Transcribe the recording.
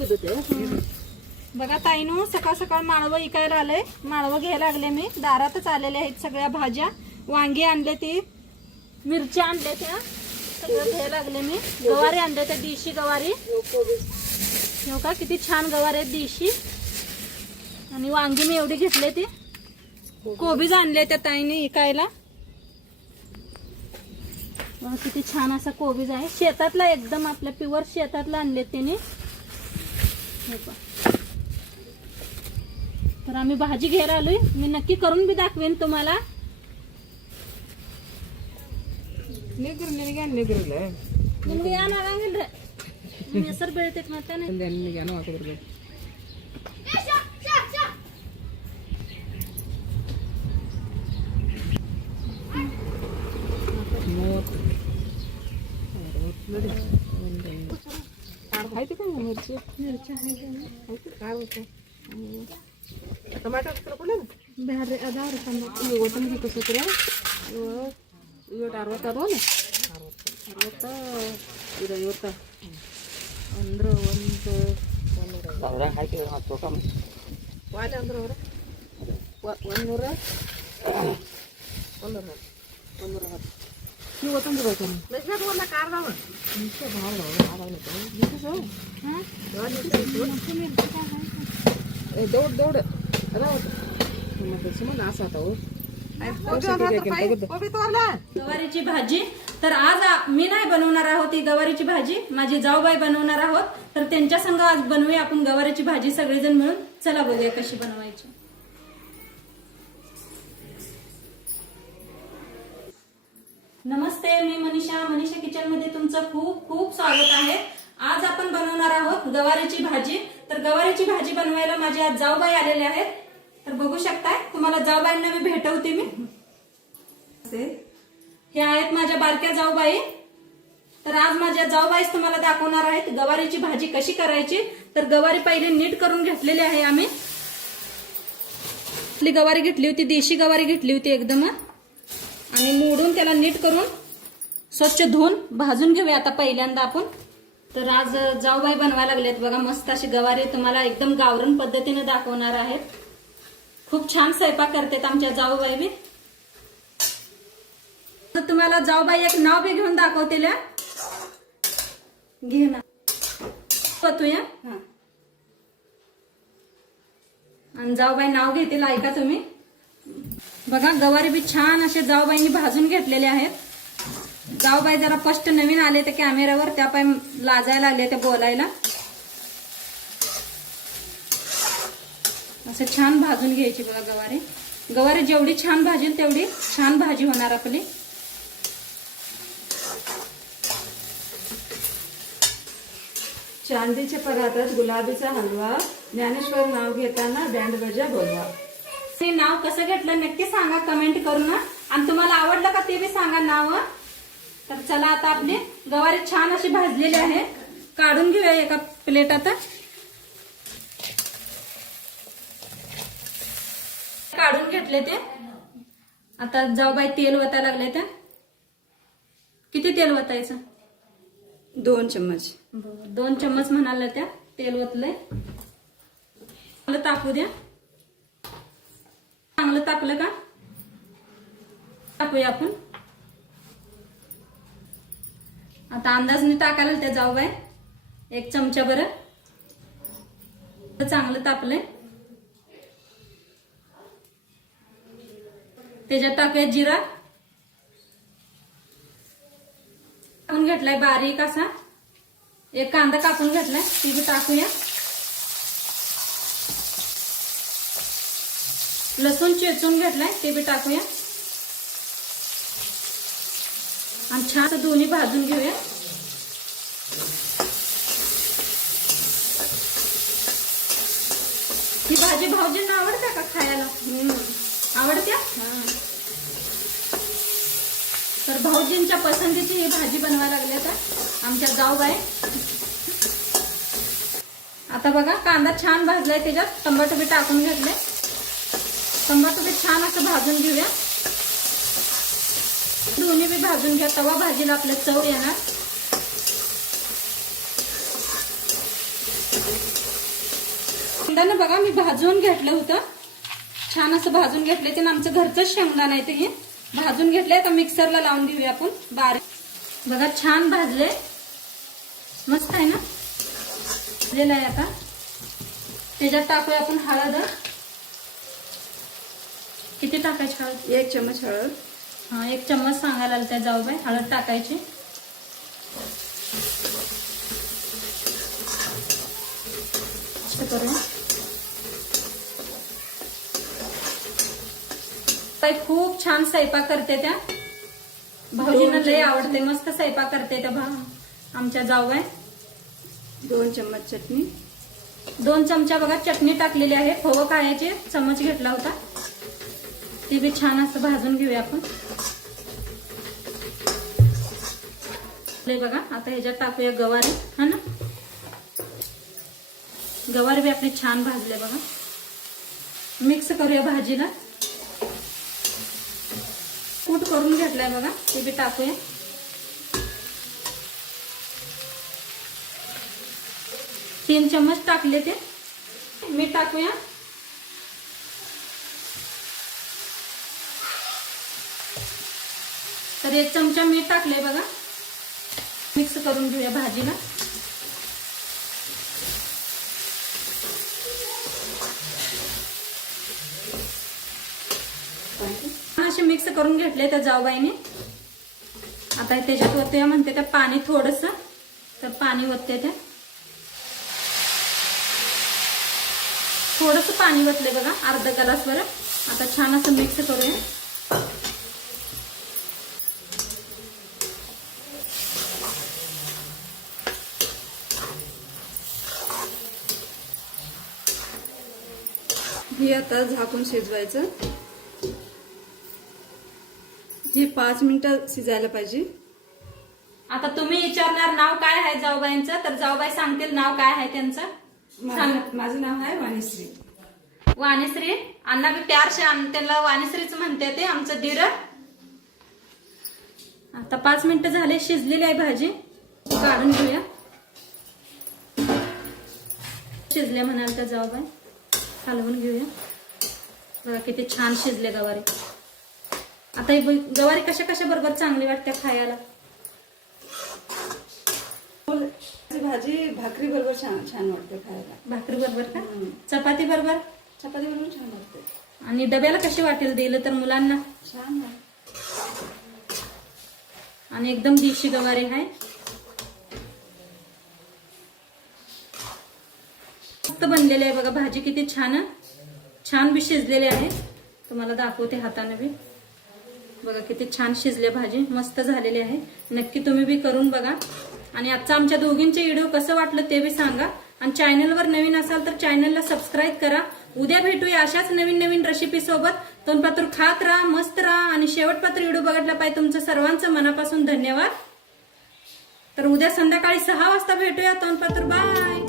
लसूण बघा ताईनो, सकाळ सकाळ माळवं इकायला आलंय. माळवं घ्यायला लागले मी. दारातच आलेले आहेत सगळ्या भाज्या. वांगी आणले, ती मिरच्या आणल्या, त्या सगळं घ्यायला लागले मी. गवारी आणले, त्या देशी गवारी. हो का, किती छान गवारी आहेत देशी. आणि वांगी मी एवढी घेतले, ती कोबीज आणले त्या ताईने इकायला. किती छान असा कोबीज आहे, शेतातला एकदम आपल्या प्युअर शेतातला आणले त्याने. तर आम्ही भाजी घ्यायला आलोय. मी नक्की करून बी दाखवेन तुम्हाला. ನಿಮ್ಗೆ ಏನ್ ಆಗಂಗಿಲ್ರಿ, ನಿಮ್ಮ ಹೆಸರು ಬೆಳಿತೈತಿ ಮತ್ತಾನೆ. ಟೊಮ್ಯಾಟೊ ಬ್ಯಾಡ್ರಿ ಅದಾವ್ರಿ. ಇವತ್ತು ಕಸತ್ರ ಇವತ್ತು 60 ಅದಾವಲ್ಲ, 60 ಇದು 50 ಅಂದ್ರೆ ಒಂದು ಹಾಕಿ ವಾಲೆ ಅಂದ್ರೆ ಅವ್ರ 100 ಇವತ್ತೊಂದು ಬೇಕು. ದೌಡ್ ದೌಡ್ ಅದಾವ ಮತ್ತೆ ಸುಮ್ಮನೆ ಆಸೆ ಆತಾವು. गवारीची भाजी. तर आज मी नाही बनवणार आहोत ही गवारीची भाजी, माझी जाऊबाई बनवणार आहोत. तर त्यांच्या संग आज बनवूया आपण गवारीची भाजी सगळेजण मिळून. चला बघूया कशी बनवायची. नमस्ते, मी मनीषा किचन मध्ये तुमचं खूप खूप स्वागत आहे. आज आपण बनवणार आहोत गवारीची भाजी. तर गवारीची भाजी बनवायला माझी आज जाऊबाई आलेले आहेत. तर बघू शकताय, तुम्हाला जाऊबाईंना मी भेटवते. मी हे आहेत माझ्या बारक्या जाऊबाई. तर आज माझ्या जाऊबाईच तुम्हाला दाखवणार आहेत गवारीची भाजी कशी करायची. तर गवारी पहिले नीट करून घेतलेली आहे आम्ही. आपली गवारी घेतली होती, देशी गवारी घेतली होती एकदम, आणि मोडून त्याला नीट करून स्वच्छ धुवून भाजून घेऊया आता पहिल्यांदा आपण. तर आज जाऊबाई बनवायला लागलेत बघा. मस्त अशी गवारी तुम्हाला एकदम गावरान पद्धतीने दाखवणार आहेत. खूप छान स्वयंपाक करतात आमच्या जाऊबाई बी. तर तुम्हाला जाऊबाई एक नाव बी घेऊन दाखवतील. घे ना बतूया. आणि जाऊबाई नाव घेतील, ऐका तुम्ही. बघा गवारी बी छान असे जाऊबाईंनी भाजून घेतलेले आहेत. जाऊबाई जरा फर्स्ट नवीन आले त्या कॅमेऱ्यावर, त्या पाय लाजायला लागले त्या बोलायला. असं छान भाजून घ्यायची बघा गवारी. गवारी जेवढी छान भाजेल तेवढी छान भाजी होणार आपली. चांदीच्या परातात गुलाबीचा हलवा, ज्ञानेश्वर नाव घेताना बँड बाजा बोलवा. हे नाव कसं घेतलं नक्की सांगा कमेंट करून. आणि तुम्हाला आवडलं का ते बी सांगा नाव. तर चला आता आपली गवारी छान अशी भाजलेली आहे, काढून घेऊया एका प्लेटात. काढून घेतले ते. आता जाऊबाई तेल वतायला लागले. त्या किती तेल वतायचं? 2 चम्मच. 2 चम्मच म्हणाला त्या तेल वतलंय. चांगलं तापू द्या. चांगलं तापलं का टाकूया आपण. आता अंदाजने टाकायला त्या जाऊबाई 1 चमचा बरं. चांगलं तापलंय. त्याच्यात टाकूया जिरा. कापून घेतलाय बारीक असा. 1 कांदा कापून घेतलाय, ती बी टाकूया. लसूण चेचून घेतलाय, ते बी टाकूया. आणि छान दोन्ही भाजून घेऊया. ही भाजी भाऊजींना आवडते का खायला? आवडत्या. तर भाऊजींच्या पसंतीची ही भाजी बनवायला लागली आता आमच्या जाऊबाई. आता बघा कांदा छान भाजलाय, त्याच्यात टमाटो बी टाकून घेतले. टमाटो बी छान असं भाजून घेऊया. दोन्ही बी भाजून घ्या, तवा भाजीला आपल्या चव येणार. शेंगदाणा बघा मी भाजून घेतलं होतं, छान असं भाजून घेतले ते. आमचं घरचंच शेंगदाणा आहे ते. हे भाजून घेतले. आता मिक्सरला लावून घेऊया आपण बारीक. बघा छान भाजले, मस्त आहे ना, भाजलेलं आहे. आता त्याच्यात टाकूया आपण हळद. किती टाकायची हळद? 1 चम्मच हळद. हा 1 चम्मच सांगायला आलं त्या जाऊबाई हळद टाकायची. करूया. ताई खूप छान स्वयंपाक करते त्या, भाऊजींना लय आवडते, मस्त स्वयंपाक करते त्या आमच्या जाऊबाई. 2 चम्मच चटणी. 2 चमचा बघा चटणी टाकलेली आहे. खोबं काढायचे चमच घेतला होता, ती बी छान असं भाजून घेऊया आपण. बघा आता ह्याच्यात टाकूया गवारी. हा ना, गवारी बी आपली छान भाजले बघा. मिक्स करूया भाजीला. कूट करून घेतलाय बघा, ते बी टाकूया. तीन चम्मच टाकले ते. मीठ टाकूया. तर 1 चमचा मीठ टाकले बघा. मिक्स करून घेऊया भाजीला. असे मिक्स करून घेतले त्या जाऊबाईने. आता त्याच्यात ओतूया म्हणते त्या पाणी थोडस, तर पाणी ओतते त्या. थोडस पाणी ओतले बघा, अर्धा ग्लासभर. आता छान असं मिक्स करूया. हे आता झाकून शिजवायचं. हे 5 मिनिटं शिजायला पाहिजे. आता तुम्ही विचारणार नाव काय आहे जाऊबाईंचं, तर जाऊबाई सांगतील नाव काय आहे त्यांचं. माझं नाव आहे वाणीश्री. वाणीश्री. अण्णा बी प्यार से त्यांना वाणीश्रीच म्हणते ते, आमचं दीर. आता 5 मिनिटं झाले, शिजलेली आहे भाजी. काढून घेऊया. शिजले म्हणाल तर जाऊबाई, हलवून घेऊया. बघा किती छान शिजले गवारी. आता ही गवारी कशा कशा बरोबर चांगली वाटते खायला. भाजी भाकरी बरोबर छान वाटते खायला. भाकरी बरोबर का? चपाती बरोबर? चपाती बरोबर छान वाटते. आणि डब्याला कशी वाटेल दिलं तर मुलांना? छान. आणि एकदम देशी गवारी आहे. मस्त बनलेली आहे बघा भाजी. किती छान छान बी शिजलेली आहे. तुम्हाला दाखवते हाताने बी. बघा किती छान शिजले भाजी, मस्त झालेली आहे. नक्की तुम्ही बी करून बघा. आणि आजचा आमच्या दोघींचे व्हिडिओ कसं वाटलं ते बी सांगा. आणि चॅनलवर नवीन असाल तर चॅनलला सबस्क्राईब करा. उद्या भेटूया अशाच नवीन नवीन रेसिपी सोबत. तोंडपातूर खात राहा, मस्त राहा. आणि शेवटपात्र व्हिडिओ बघितला पाहिजे. तुमचं सर्वांचं मनापासून धन्यवाद. तर उद्या संध्याकाळी 6 वाजता भेटूया. तोंडपातूर बाय.